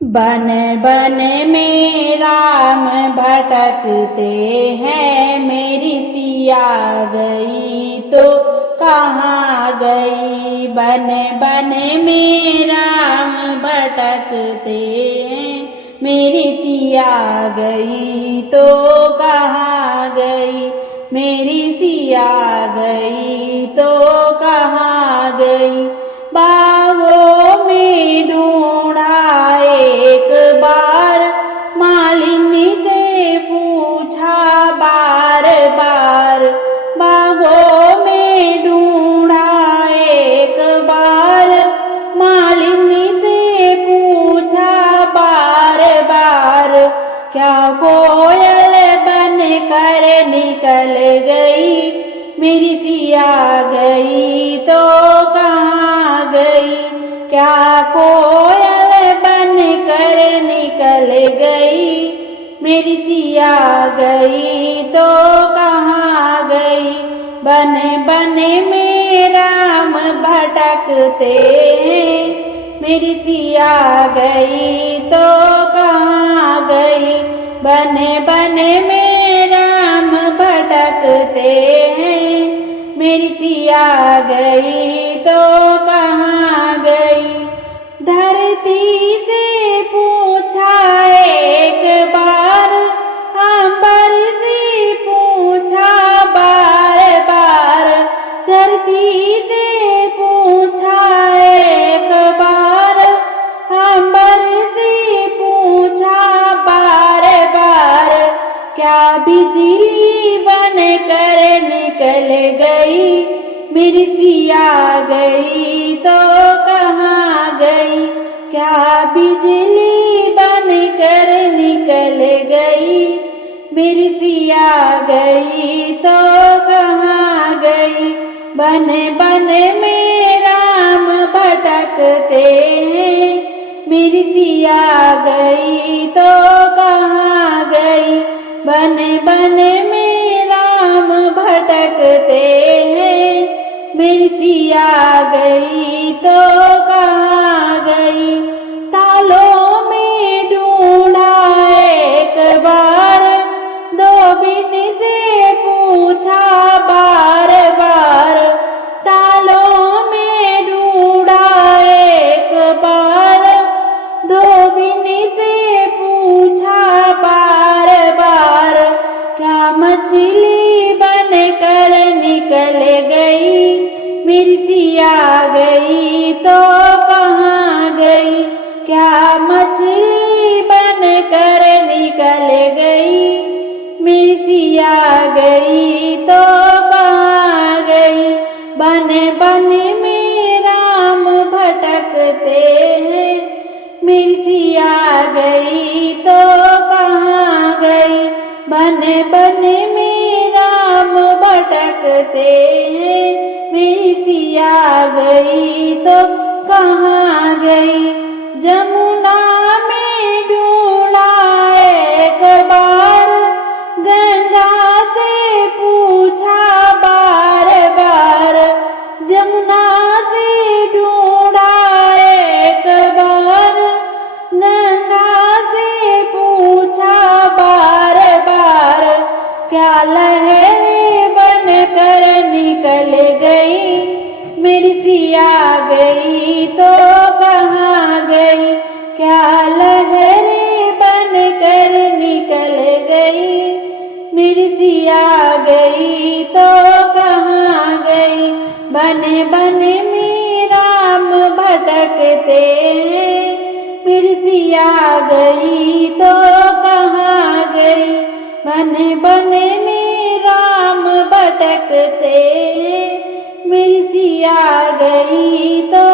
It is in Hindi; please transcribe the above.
बन बन में राम भटकते हैं, मेरी सिया गई तो कहाँ गई। बन बन में राम भटकते हैं, मेरी सिया गई तो कहाँ गई। मेरी सिया गई तो कहाँ गई। बागों में ढूंढा एक बार, मालिनी से पूछा बार बार। बागों में ढूंढा एक बार, मालिनी से पूछा बार बार। क्या कोयल बन कर निकल गई, मेरी सिया गई तो कहाँ गई। क्या कोयल बन कर निकल गई, मेरी सिया गई तो कहाँ गई। बन बन में राम भटकते हैं, मेरी सिया गई तो कहाँ गई। बन बन में राम भटकते हैं, मेरी सिया गई तो कहाँ गई। धरती से पूछा एक बार, अंबर से पूछा बार बार। धरती से पूछा एक बार, अंबर से पूछा बार बार। क्या बिजली बन कर निकल गई, मेरी सिया गई तो कहाँ गई। क्या बिजली बन कर निकल गई, मेरी सिया गई तो कहाँ गई। बन बन में राम भटकते हैं, मेरी सिया गई तो कहाँ गई। बन बन में राम भटकते हैं, मेरी सिया गई तो कहाँ गई। तालों में ढूंढा एक बार, धोबिन से पूछा बार बार। तालों में ढूंढा एक बार, धोबिन से पूछा बार बार। क्या मछली बन कर निकल गई, मेरी सिया गई तो कहाँ गई। क्या मछली बन कर निकल गई, मेरी सिया गई तो कहाँ गई। बन बन में राम भटकते हैं, मेरी सिया गई तो कहाँ गई। बन बन में राम भटकते हैं, मेरी सिया गई तो कहाँ गई। जमुना में ढूंढा एक बार, गंगा से पूछा बार बार। जमुना से ढूंढा एक बार, गंगा से पूछा बार बार। क्या लहरें बन कर निकल गई, मेरी सिया गई तो कहाँ गई। क्या लहरें बन कर निकल गई, मेरी सिया गई तो कहाँ गई। बन बन में राम भटकते हैं, मेरी सिया गई तो कहाँ गई। बन बन में राम भटकते हैं, मेरी सिया गई तो